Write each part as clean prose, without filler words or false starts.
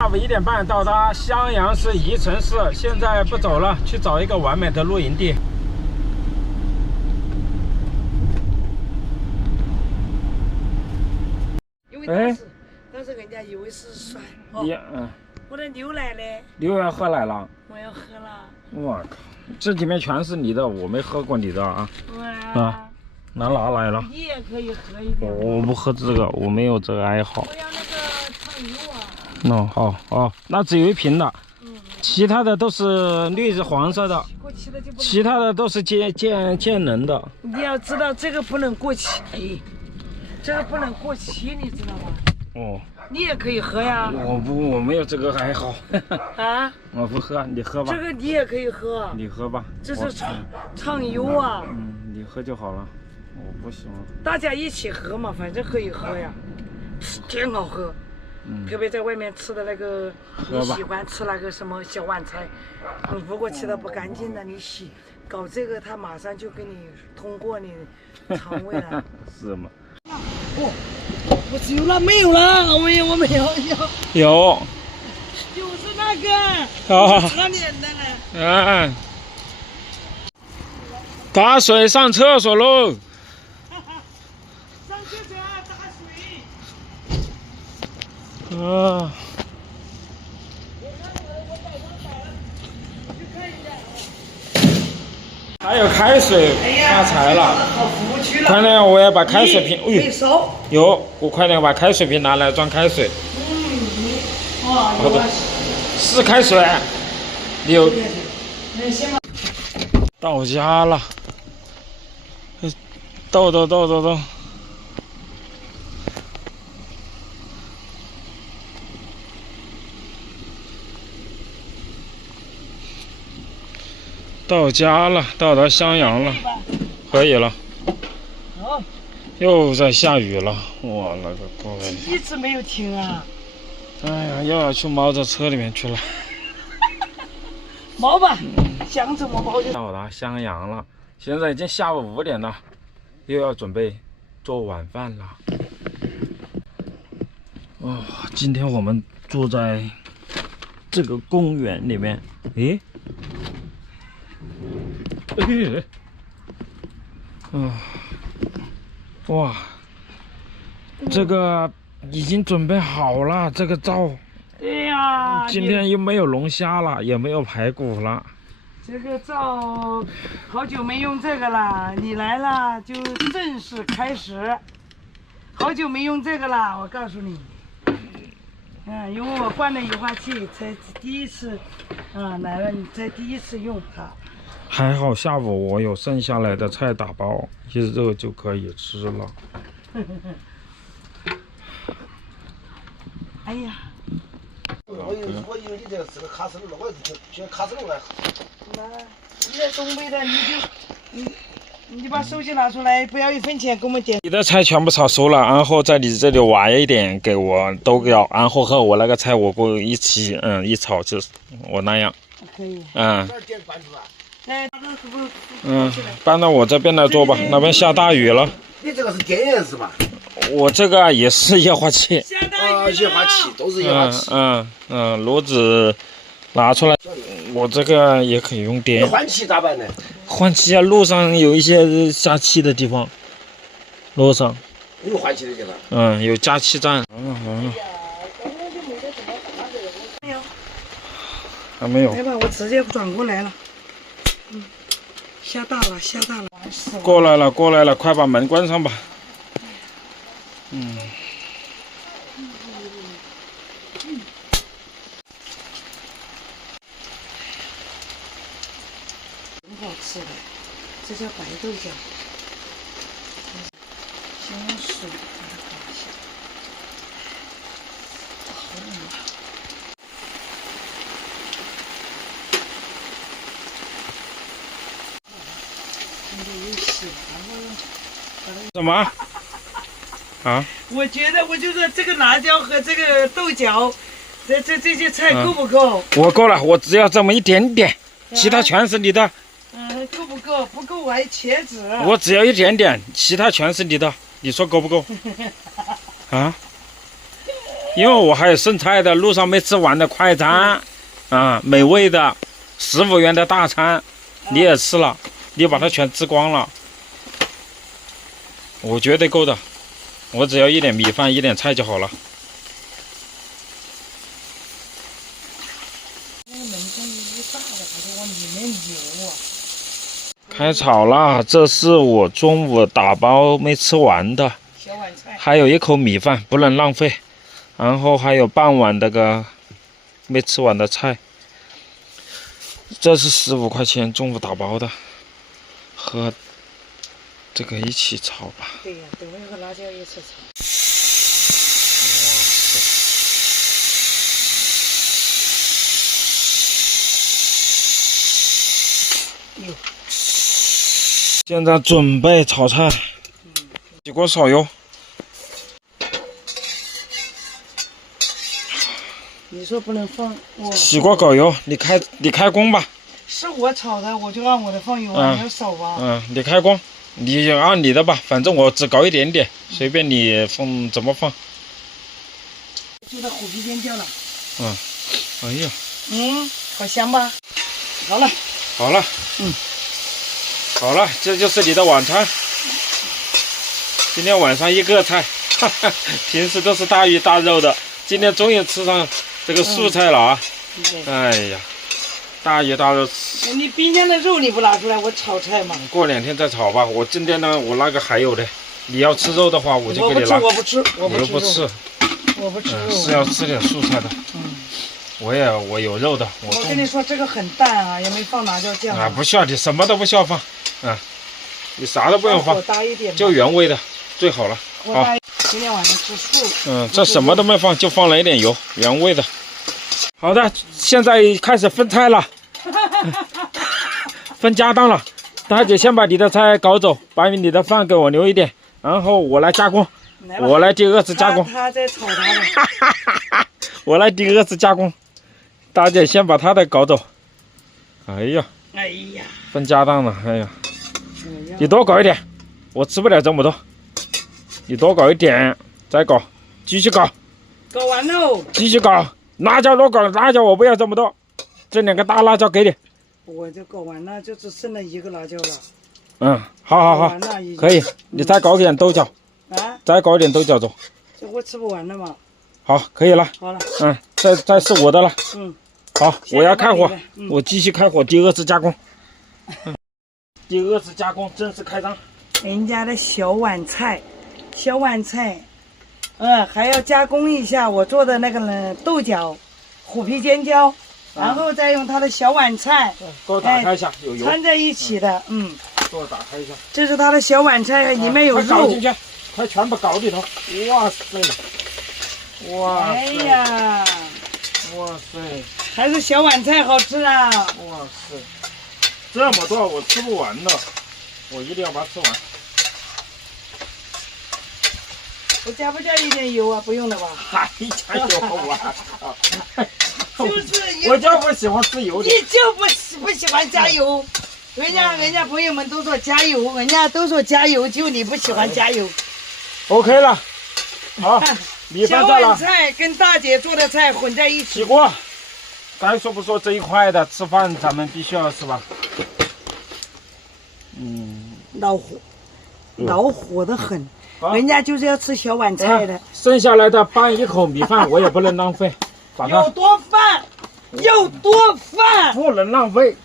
下午1点半到达襄阳市宜城市，现在不走了，去找一个完美的露营地。因为当时人家以为是酸。我的牛奶呢？牛要喝奶了。我要喝了。我靠，这里面全是你的，我没喝过你的啊。啊，拿来了。你也可以喝一点。我不喝这个，我没有这个爱好。我要那个畅优啊。好哦，那只有1瓶的。其他的都是绿黄色的，其他的都是健能的。你要知道这个不能过期，这个不能过期，你知道吗？哦，你也可以喝呀。我没有这个爱好。啊？我不喝，你喝吧。这个你也可以喝。你喝吧。这是畅优啊。你喝就好了，我不喜欢。大家一起喝嘛，反正可以喝呀，挺好喝。特别在外面吃的那个，你喜欢吃那个什么小碗菜，如果吃的不干净的，你搞这个，他马上就给你通过你肠胃了。是吗？我只有了没有了？我没有。有。就是那个。擦脸的了。打水上厕所喽。上厕所打水。还有开水，发财了！好福气了。快点，我要把开水瓶。没烧。有，我快点把开水瓶拿来装开水。是开水。有。到家了。倒。到家了，到达襄阳了，可以了。又在下雨了，我那个乖！一直没有停啊！哎呀，又要去猫在车里面去了。猫吧，想怎么猫就。到达襄阳了，现在已经下午5点了，又要准备做晚饭了。今天我们住在这个公园里面。哇，这个已经准备好了，这个灶。对呀。今天又没有龙虾了，也没有排骨了。这个灶好久没用这个了，你来了就正式开始。好久没用这个了，我告诉你。因为我换了液化气，才第一次，来了你才第一次用它。还好下午我有剩下来的菜打包，一热就可以吃了。哎呀！我以为你这个是个卡式炉，我就选卡式炉来。你在东北的，你把手机拿出来，不要1分钱给我们点。你的菜全部炒熟了，然后在你这里挖一点给我都要，然后和我那个菜我过一起一炒，就是我那样。可以。搬到我这边来做吧，那边下大雨了。你这个是电源是吧？我这个也是液化气。液化气都是液化气。炉子拿出来，我这个也可以用电。换气咋办呢？换气啊，路上有一些加气的地方，路上有换气的地方。有加气站。还没有。来吧，我直接转过来了。下大了。过来了，快把门关上吧。很好吃的，这叫白豆角。先用水把它搞一下。好冷啊！什么？我觉得我就说这个辣椒和这个豆角，这些菜够不够？我够了，我只要这么一点点，其他全是你的。够不够？不够我还茄子。我只要一点点，其他全是你的，你说够不够？因为我还有剩菜的，路上没吃完的快餐，啊，美味的15元的大餐，你也吃了，你把它全吃光了，我绝对够的，我只要一点米饭一点菜就好了。开炒了，这是我中午打包没吃完的，小碗菜，还有一口米饭不能浪费，然后还有半碗那个没吃完的菜。这是15块钱中午打包的，和这个一起炒吧。对呀，等会和辣椒一起炒。哟。现在准备炒菜，起锅烧油。你说不能放我。起锅搞油，你开工吧。是我炒的，我就按我的放油啊，你要少啊。你开工，你就按你的吧，反正我只搞一点点，随便你放怎么放。就到虎皮尖椒了。哎呀。好香吧？好了。好了。好了，这就是你的晚餐。今天晚上一个菜，平时都是大鱼大肉的，今天终于吃上这个素菜了啊！哎呀，大鱼大肉。你冰箱的肉你不拿出来，我炒菜嘛。过2天再炒吧。我今天呢，我那个还有的，你要吃肉的话，我就给你拿。我不吃。我不吃。是要吃点素菜的。我有肉的。我跟你说，这个很淡啊，也没放辣椒酱啊。不需要，你什么都不需要放。你啥都不用放，火大一点，就原味的最好了。好，今天晚上吃素。这什么都没放，就放了一点油，原味的。好的，现在开始分菜了，分家当了。大姐先把你的菜搞走，把你的饭给我留一点，然后我来加工，我来第2次加工。他在炒他的。我来第2次加工。大姐先把她的搞走。哎呀，分家当了，哎呀，你多搞一点，我吃不了这么多，你多搞一点，再搞，继续搞，搞完喽，继续搞，辣椒多搞，辣椒我不要这么多，这2个大辣椒给你，我就搞完了，就只剩了1个辣椒了。好，可以，你再搞点豆角，再搞点豆角走，这我吃不完了嘛。好，可以了，好了，再是我的了，好，我要开火，我继续开火，第2次加工，第2次加工正式开张。人家的小碗菜，还要加工一下我做的那个呢豆角、虎皮尖椒，然后再用它的小碗菜，给我打开一下，有油掺在一起的，给我打开一下。这是它的小碗菜，里面有肉，搞进去，快全部搞里头。哇塞！哎呀！哇塞！还是小碗菜好吃啊！哇塞！这么多我吃不完的，我一定要把它吃完。我加不加一点油啊？不用了吧？还加油啊！就是我就不喜欢吃油的。你就不喜欢加油，人家朋友们都说加油，人家都说加油，就你不喜欢加油。OK 了，好，米饭在了。小碗菜跟大姐做的菜混在一起。起锅，该说不说这一块的吃饭咱们必须要是吧？恼火的很。人家就是要吃小碗菜的，剩下来的拌一口米饭我也不能浪费，有多饭，不能浪费。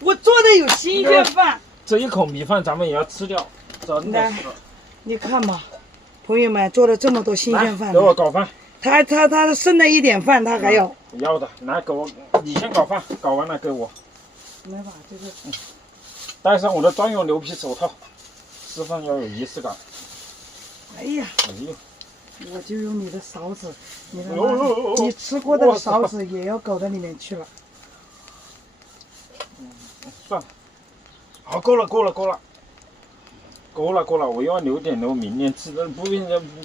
我做的有新鲜饭，这一口米饭咱们也要吃掉，真的是。你看吧，朋友们做了这么多新鲜饭，给我搞饭。他剩了一点饭，他还要。要的，来给我，你先搞饭，搞完了给我。来吧，这个。戴上我的专用牛皮手套，吃饭要有仪式感。哎呀，我就用你的勺子，你吃过的勺子也要搞到里面去了。算了，好，够了，我要留点留明天吃的，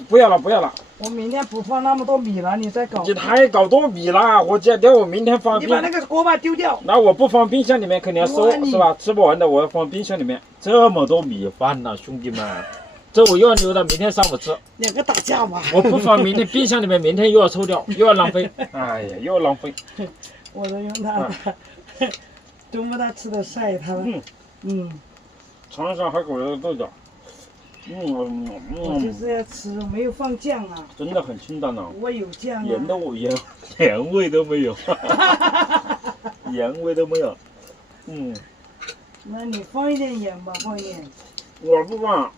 不要了。我明天不放那么多米了，你再搞。你太搞多米了，我明天放冰。你把那个锅巴丢掉。那我不放冰箱里面肯定要收，是吧？吃不完的我要放冰箱里面。这么多米饭呢，兄弟们。这我又要留到明天上午吃。两个打架吧。我不放明天冰箱里面，明天又要抽掉，又要浪费。哎呀，又要浪费。我都用它的，中午他吃的晒它了。床上还裹了豆角。我就是要吃，没有放酱啊。真的很清淡呐。我有酱啊。盐味都没有。盐味都没有。那你放一点盐吧，放一点。我不放，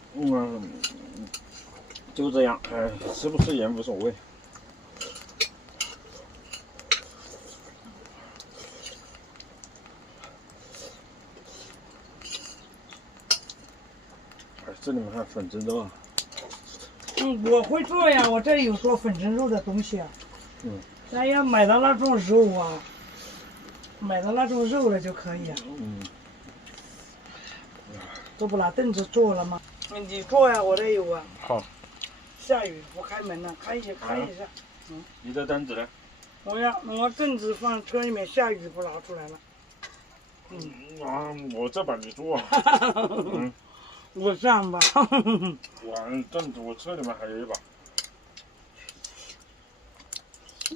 就这样，吃不吃盐无所谓。这里面还有粉蒸肉啊。我会做呀，我这里有做粉蒸肉的东西啊。咱要买到那种肉啊，买到那种肉了就可以啊。都不拿凳子坐了吗？你坐呀，我这有啊。好。下雨不开门了，开一下。你的凳子呢？我凳子放车里面，下雨不拿出来了。我这把你坐。我上吧。凳子我车里面还有一把。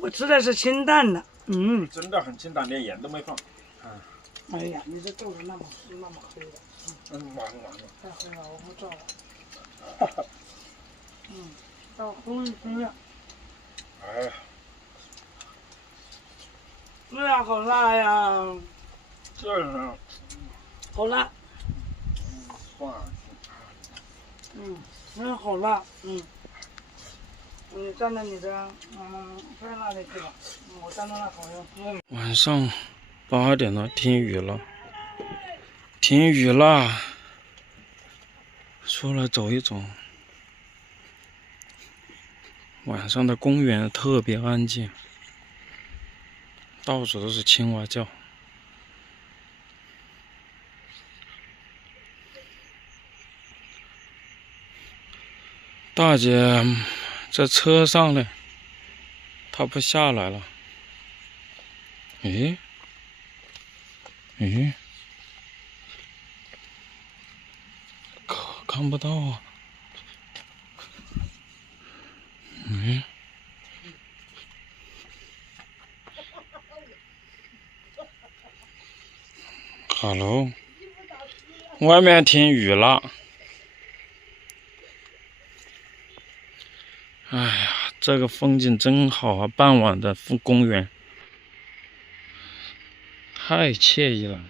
我吃的是清淡的。真的很清淡，连盐都没放。哎呀，你这豆腐那么黑的。完了。太黑了，我不照了。到红绿灯了。哎呀。哎呀，好辣呀！这是。好辣。放上去。好辣。你站在你的在那里去吧。我站在那好像。晚上8点了，停雨了。停雨啦，出来走一走。晚上的公园特别安静，到处都是青蛙叫。大姐在车上呢，她不下来了。看不到啊。Hello， 外面停雨了。哎呀，这个风景真好啊！傍晚的公园，太惬意了。